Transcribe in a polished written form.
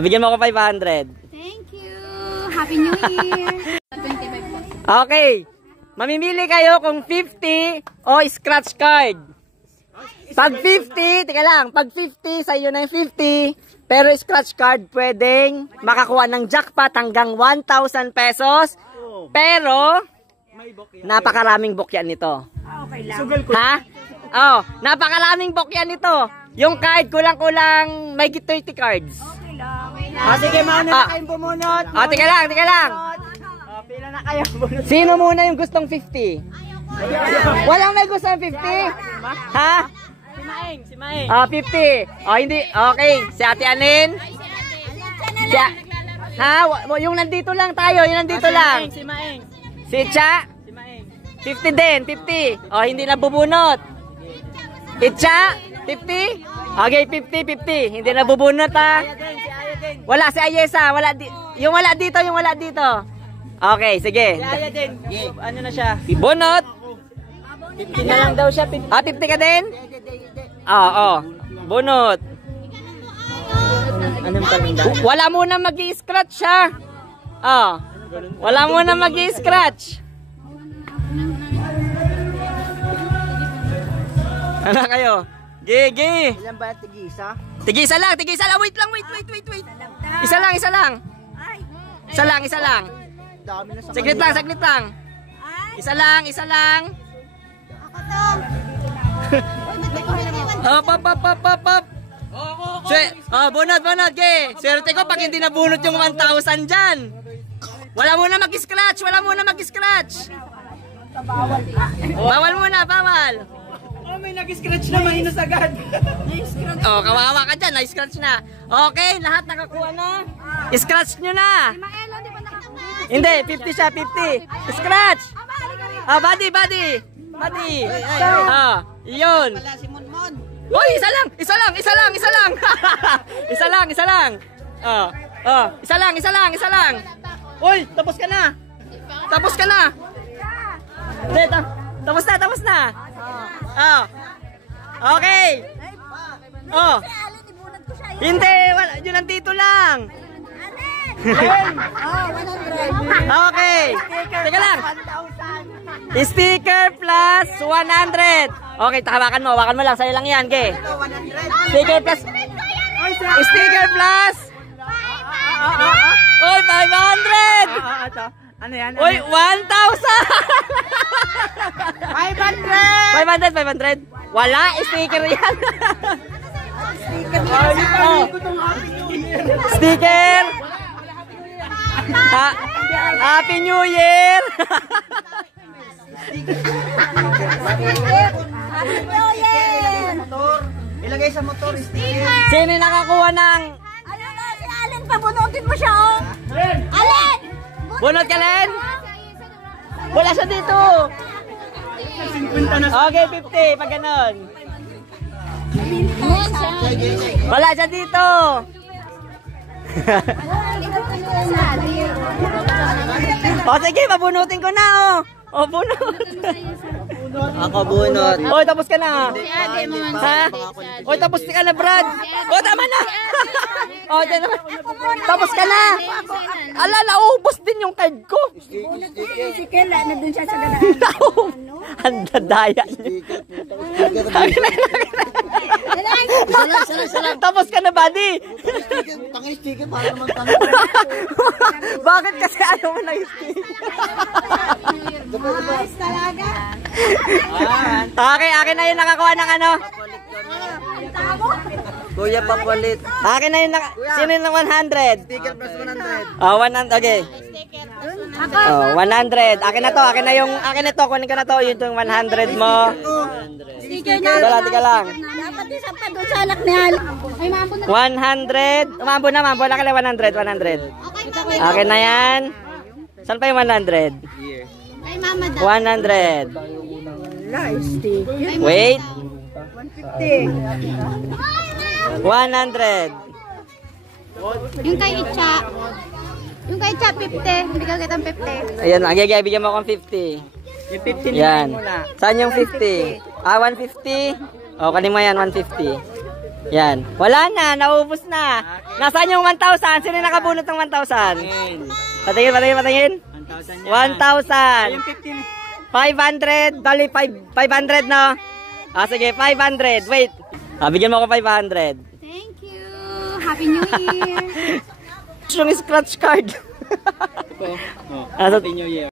Bigyan mo ako 500. Thank you. Happy New Year. 25 po. Okay. Mamimili kayo kung 50 o scratch card. Pag 50, tika lang, pag 50, sa iyo na yung 50. Pero scratch card, pwedeng makakuha ng jackpot hanggang 1,000 pesos. Pero, napakaraming bokyan nito. Okay lang. Ha? Oh, napakaraming bokyan nito. Yung card, kulang-kulang may 30 cards. Okay lang. Sige, mauna na kayong bumunot. Tika lang, tika lang. Pila na kayo bumunot. Sino muna yung gustong 50? Walang may gustong 50? Ha? Si Maeng. 50. Hindi. Okay. Si Ate Anin. Yung nandito lang tayo. Yung nandito lang. Si Maeng. Si Cha. Si Maeng. 50 din. 50. Hindi na bubunot. Itcha. 50. Okay, 50. Hindi na bubunot ha. Wala si Ayesa. Yung wala dito. Yung wala dito. Okay, sige. Si Aya din. Ano na siya? Bunot. 50 na lang daw siya. 50 ka din? Oo. Bunot. Anong palinda? Wala muna mag-i-scratch ha. Wala muna mag-i-scratch. Ano kayo? Gigi. Ilan ba tigisa? Tigisa lang. Wait lang. Isa lang. Dami na sa Saglit lang. Isa lang. Pop. Bunot, ge. Swerte ko pag hindi nabunot yung 1,000 dyan. Wala muna mag-scratch. Bawal muna. may nag-scratch na, mainos agad. Kawawa ka dyan. Na-scratch na. Okay, lahat nakakuha na. Scratch nyo na. Hindi, 50 siya, 50. Scratch. Buddy. Yun. Uy, isa lang. Isa lang. Uy, tapos ka na. Hindi, tapos na. Okay. Hindi, yun nandito lang. Okay. Teka lang. Sticker plus 100. Okay, hawakan mo lang. Sa'yo lang yan, ge. Sticker plus. Uy, 500. Ano yan? Uy, 1,000. 500. Wala, sticker yan. Sticker. Happy New Year. Motor. Ilagay sa motor. Sino nakakuha ng... Si Allen, pabunutin mo siya, oh. Allen! Bunot ka, Len? Wala siya dito. Okay, 50. Pag ganon. Wala siya dito. Sige, pabunutin ko na, bunot. Ako bunot. Tapos ka na. Ha? Tapos ka na, Brad. Tama na. Tapos ka na. Naubos din yung card ko. Si Kela, na dun siya sa ganaan. Ang dadaya niya. Tapos ka na, buddy. Tangay sticker para naman tangay. Bakit kasi ano mo na sticker? Ayos talaga. Okay, akin na yung nakakuha ng ano. Kuya, papalit. Akin na yung sino yung 100? Sticker plus 100. 100, okay. 100. Akin na yung, kunin ko na to, yung 100 mo. Sticker na. Tika lang. Dapat isa pa doon sa anak ni Allen. Ay, maambon na. 100. Umambo na, Laki lang 100. Akin na yan. Saan pa yung 100? Ay, mama daw. 100. Wait. 100. Yung kay Itcha. Yung kay Itcha, 50. Hindi ka kitang 50. Ayan, bigyan mo akong 50. Yung 15 yan. muna. Saan yung 50? 150? Kanin mo yan, 150. Yan. Wala na, naubos na. Nasaan yung 1,000? Sino yung nakabunot ng 1,000? Patingin. 1,000. 500. Bali, 500 no? Ah, sige, 500. Wait. Bigyan mo ako 500. Thank you. Happy New Year. Yung scratch card. Happy New Year.